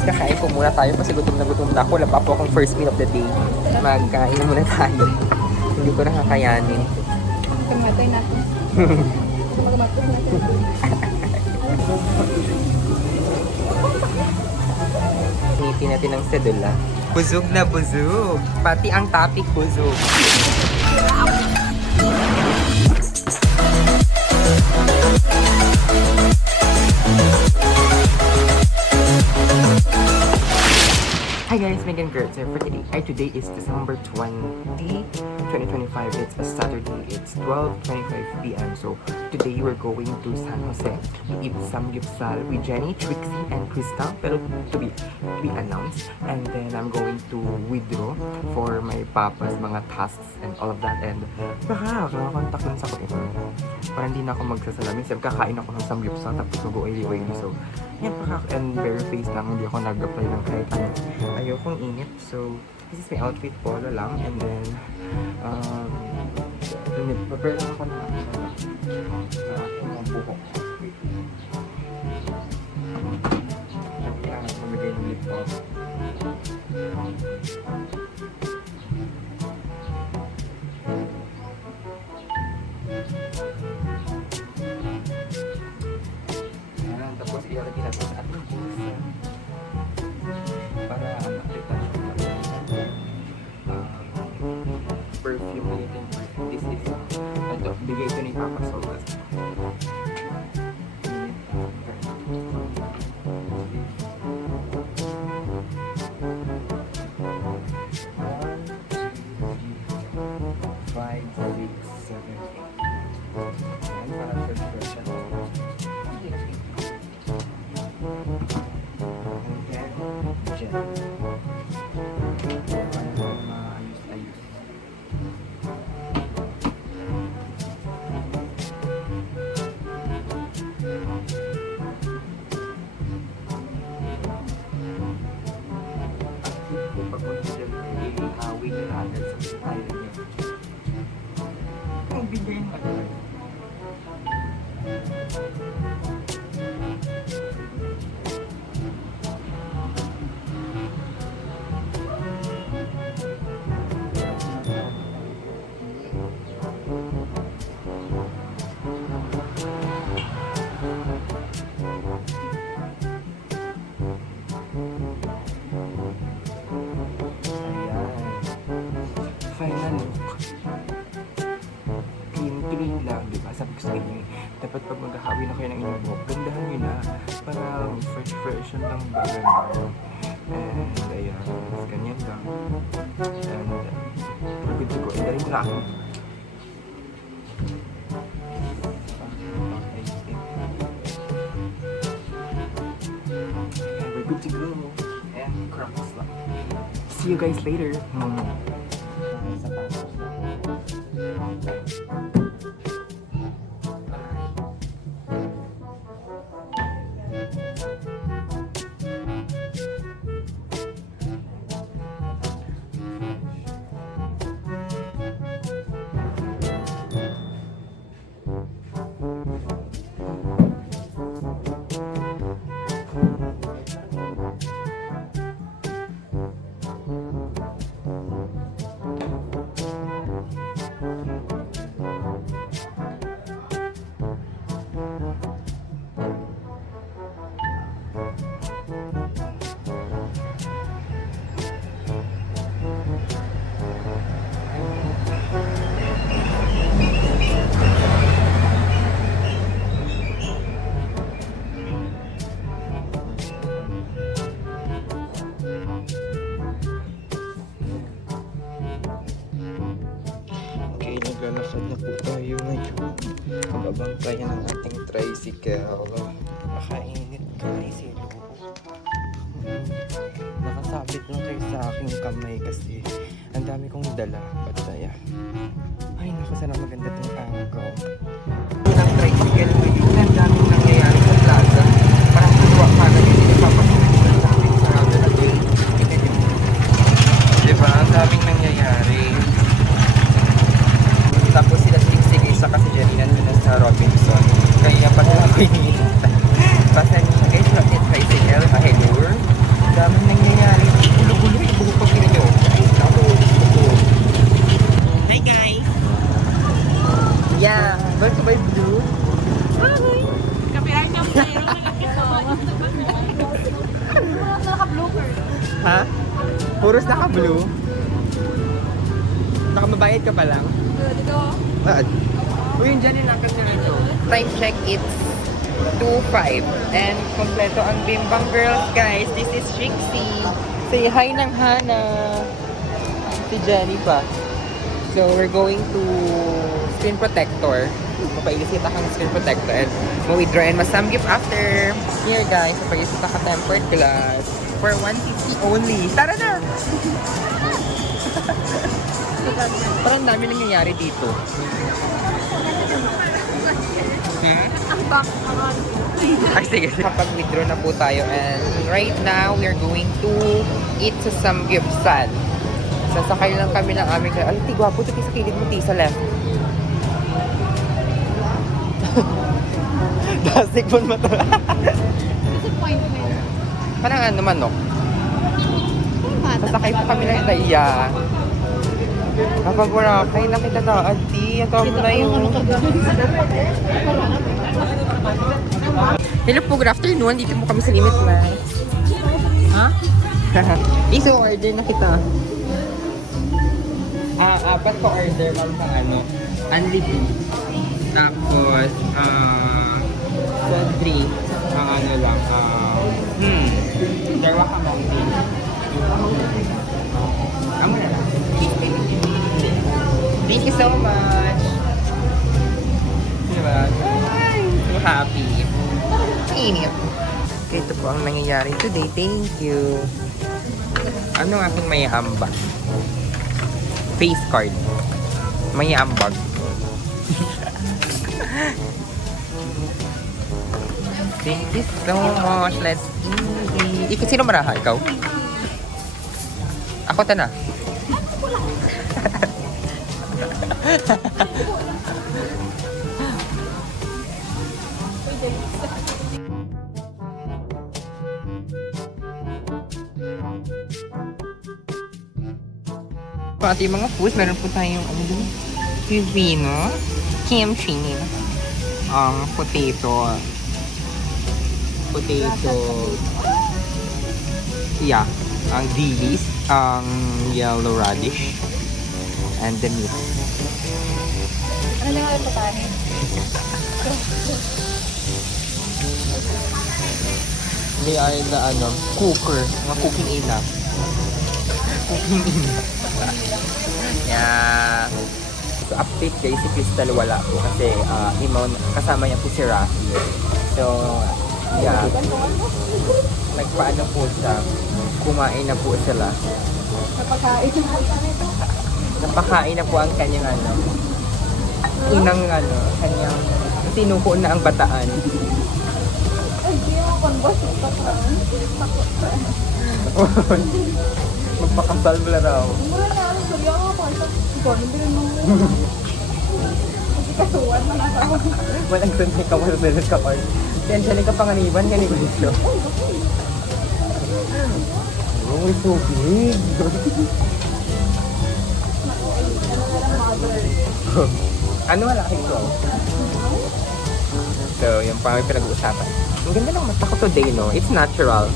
guys, kakain po muna tayo kasi gutom na ako. Wala pa po akong first meal of the day. Magkain na muna tayo. Hindi ko nakakayanin. Kamatay natin. Magamatay natin. Ngipin natin ang sedula. Busog na busog. Pati ang topic busog. Hi guys, Megan Gertz here for today. Today is December 20, 2025. It's a Saturday. It's 12:25 p.m. So today we're going to San Jose to eat samgyeopsal with Jenny, Trixie, and Crystal. Pero to be announced. And then I'm going to withdraw for my papa's mga tasks and all of that. And baka kakakontak lang sa ko. Para hindi na ako magsasalamin. Sabi kakain ako ng samgyeopsal tapos mag-oily-oily. So yan, and bare face lang. Hindi ako nag-apply ng kahit ano. Ayokong init. So this is my outfit, polo lang. And then prepare lang ako ng mga buhok. Kailangan mamigay ng lip gloss. Ayan, tapos ilalagay natin sa ating bulsa para makita perfume ulitin. This is ito, bigay ito ni Papa Solas. Ang bigay ng ano. Final look. Clean lang, di ba? Sabi ko sa inyo, dapat pag maghahawi na kayo ng inyong buhok, gandahan nyo na. Para fresh lang ba? And ayan, ganyan lang. And we're good to go. And darin ko na ako. And we're good to go. And cracks lang. See you guys later. Naglalakad na po tayo ngayon. Pagabang tayo ng ating tricycle. Makainit guys yung loob. Nakasabit lang kayo sa aking kamay kasi ang dami kong dala. Pataya. Ay naku, sana maganda itong araw. Ng tricycle ngayon, ang daming nangyayari sa plaza. Parang tuwa ka na yun. Ipapasulit na namin sarado na gate. Diba? Ang daming nangyayari. Tapos sila Trixie isa kasi Jenny nandun sa Robinson. Kaya pati ako iniinita. Pasensya guys, natin tricycle, mahilur. Naka-blooper. Ha? Puros naka-blue? Nakababayad ka pa lang? Dito. Uy, yung dyan yung nakit nila ito. Time check, it's 2:05. And kompleto ang Bimbang Girls, guys. This is Trixie. Say hi ng Hana. Si Jenny pa. So, we're going to screen protector. Mapailisita kang screen protector. And ma-withdraw and masamgip after. Here, guys. Mapailisita ka tempered glass. For 150 only. Tara na! Parang dami nangyayari dito. Ang back. Ay, sige. Kapag-withdraw na po tayo. And right now, we are going to eat sa Samgyupsal. Sasakay lang kami ng aming... Ay, tigwapo ito sa kilid mo, sa left. Dasig mo mo ito. Disappointment. Parang ano, manok. Bata. Sasakay po kami ng Daya. Kapag wala kayo nakita na, Adi, ito mo na yung... Hello po, good afternoon. Dito po kami sa Limit Man. Ha? Iso order na kita. Apat ko order lang sa ano, unlimited. Tapos, soft drink, ano lang, dalawa ka mountain. Amo na lang. Thank you so much. Diba? So happy. Inip. Okay, ito po ang nangyayari today. Thank you. Ano ang aking may ambag? Face card. May ambag. Thank you so much. Let's eat. Sino maraha? Ikaw? Ako ta na. Sa ating mga foods, meron po tayong ano dun? Pivino, kimchi, ang potato, yeah, ang dilis, ang yellow radish, and the meat. Ano na nga yung patanin? They are the cooker, mga cooking ina. Cooking ina. Yeah. So update guys, si Crystal wala po kasi kasama niya po si Rafi. So, yeah. Nagpaano po siya. Kumain na po sila. Napakain. Napakain na po ang kanyang kanyang sinuko na ang bataan. Ay, di mo konbos. Magpakasal mo na raw. Mura na ako. Sorry ako. Ikaw, hindi rin mo. Hindi kasuwan. Manakaw. Walang sunay ka mo sa ka or. Tensya ka panganiban, ganiban siya. Oh, it's so big. Ano wala ito? So, yung pang pinag-uusapan. Ang ganda ng mata ko today, no? It's natural.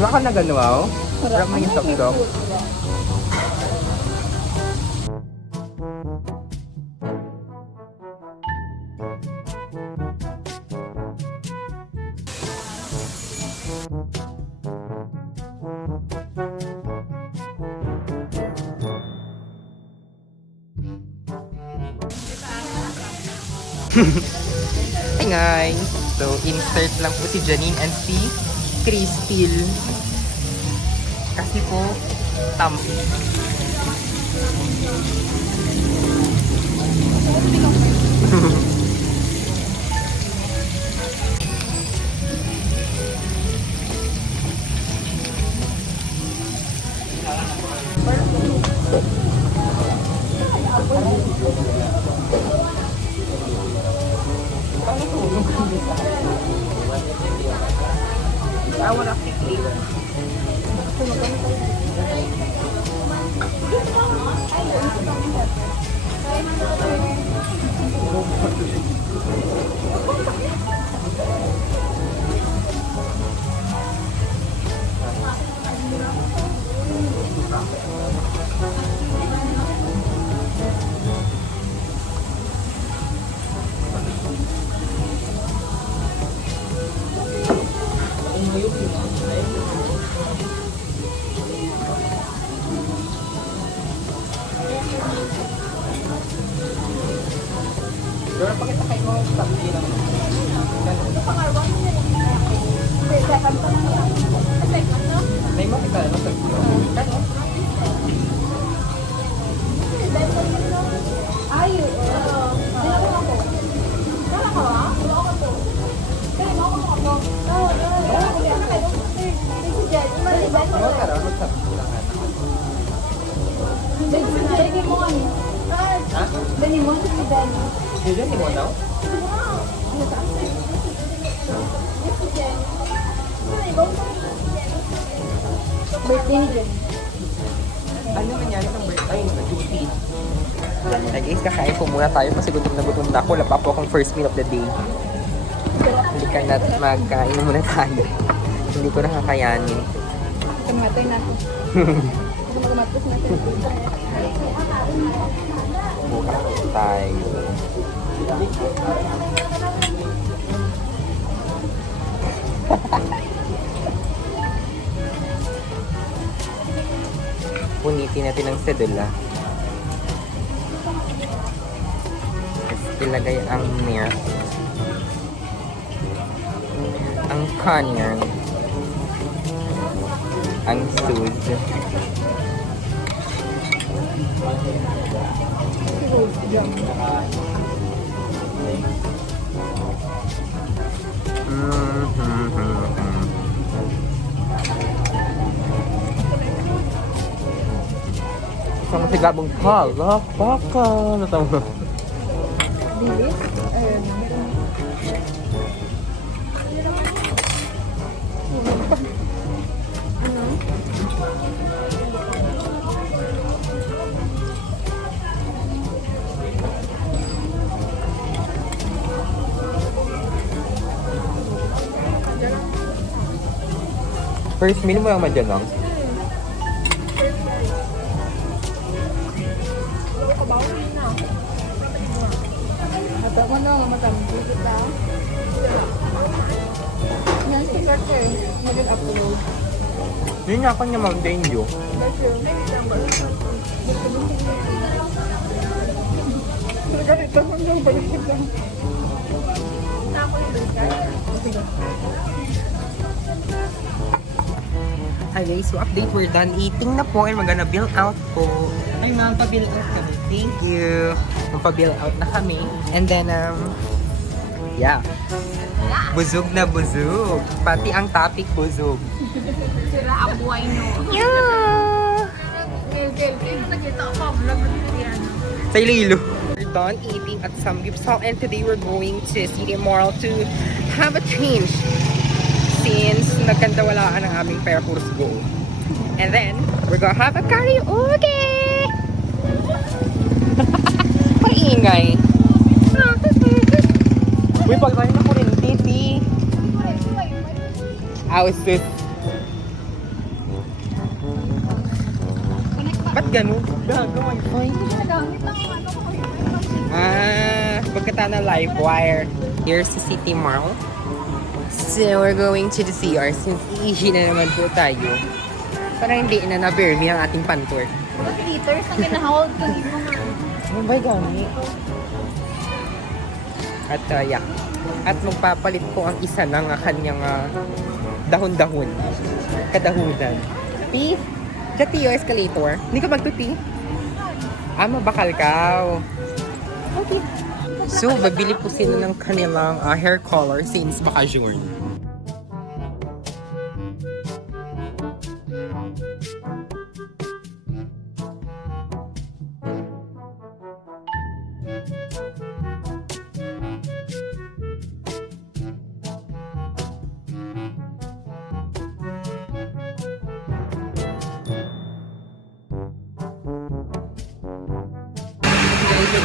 Wala ka na ganuaw? Sarap mo yung sok-sok. Hi guys! So, insert lang po si Janine and si Crystal. Kasi po, wala kikli. Pero pakita kayo mo sa bilang. Hindi, second pa lang yan. Second, no? May makita na sa bilang. Ay, dinawin ako. Kala ko ah? Wala ako to. Kaya mo ako ako. Si Jen, maliban mo. Ano ka raw? Magsabi lang. Dali mo ano? Ha? Dali mo si Jen. Sila ni mo daw? Birthday ni Jen. Ano nangyari sa birthday? Duty. Ay guys, kakain po muna tayo kasi gutom na ako. Wala pa po akong first meal of the day. Hindi ka na magkain na muna tayo. Hindi ko nakakayanin. Kamatay na ako. Magmatos na ako. Bukas tayo. Punitin natin ang sedula. Tapos ilagay ang mirror. Ang canyar. Ang suit. Sama si Gabong hala, baka natama. Bilis? First meal mo yung madyanang. Ito ko na, matambit kita. Yan, si Carter. Mag-upload. Yun nga ako niya Mountain Dew. Ganito mo nung balik lang. Hi guys, so update, we're done eating na po and we're gonna bill out po. Ay ma'am, pa-bill out kami. Thank you. Pa-bill out na kami. And then, yeah. Busog na busog. Pati ang topic busog. Sira ang buhay no. Yeah! Sa Iloilo. We're done eating at Samgyeopsal and today we're going to City Mall to have a change. Since nagkandawalaan ang aming pera puros go. And then, we're gonna have a karaoke! Paingay. Uy, pag tayo na kurinti, ti. Ausis. Ba't ganun? Gago, wifi. Pagkata na live wire. Here's the City Mall. So, we're going to the CR since iihi na naman po tayo. Para hindi na na-burn ang ating pantour. What liters ang ginahawag ko dito nga? Ano ba gani? At yeah. At magpapalit po ang isa ng kanyang dahon-dahon. Kadahunan. Pi? Katiyo escalator. Hindi ka magtuti? Mabakal ka. Okay. So, babili po sila ng kanilang hair color since baka-journ.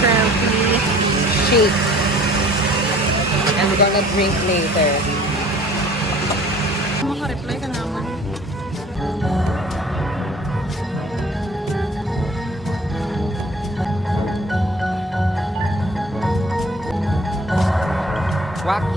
Currently shake. And we're gonna drink later. Maka-reply ka naman. Wacky.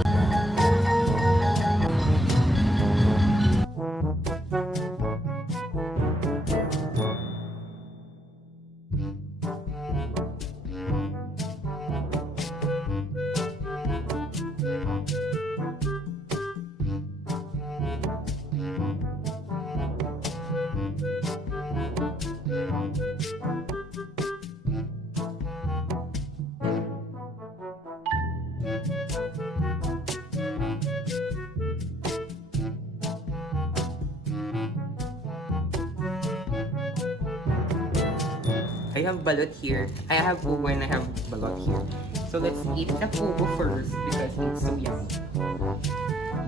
I have balot here. I have pugo and I have balot here. So let's eat the pugo first because it's so yummy.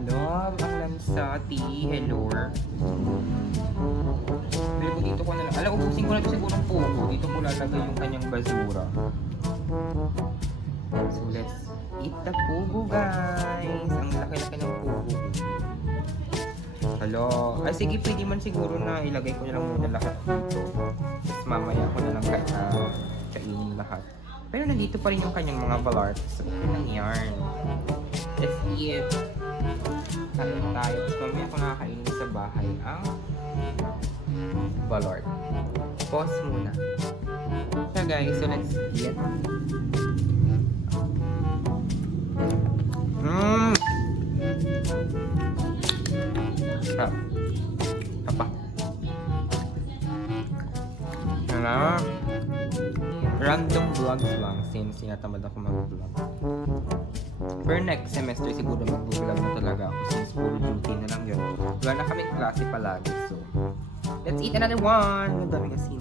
Love, ang lansati. Hello. Pero ko dito ko na lang. Alam, ubusin ko na ito siguro ng pugo. Dito ko lalagay yung kanyang basura. So let's eat the pugo, guys. Ang laki-laki ng pugo. Hello. Ay, sige, pwede man siguro na ilagay ko na lang muna lahat dito. Tapos mamaya ko na lang kainin lahat. Pero nandito pa rin yung kanyang mga balart. So, okay lang yan. Let's eat. Kain tayo. Tapos mamaya ko nakakainin sa bahay ang balart. Pause muna. So guys, so let's eat. Sarap. Apa? Ano? Random vlogs lang since tinatamad ako mag-vlog. For next semester siguro mag-vlog na talaga ako since puro duty na lang yun. Wala na kaming klase palagi so let's eat another one! Ang dami kasi.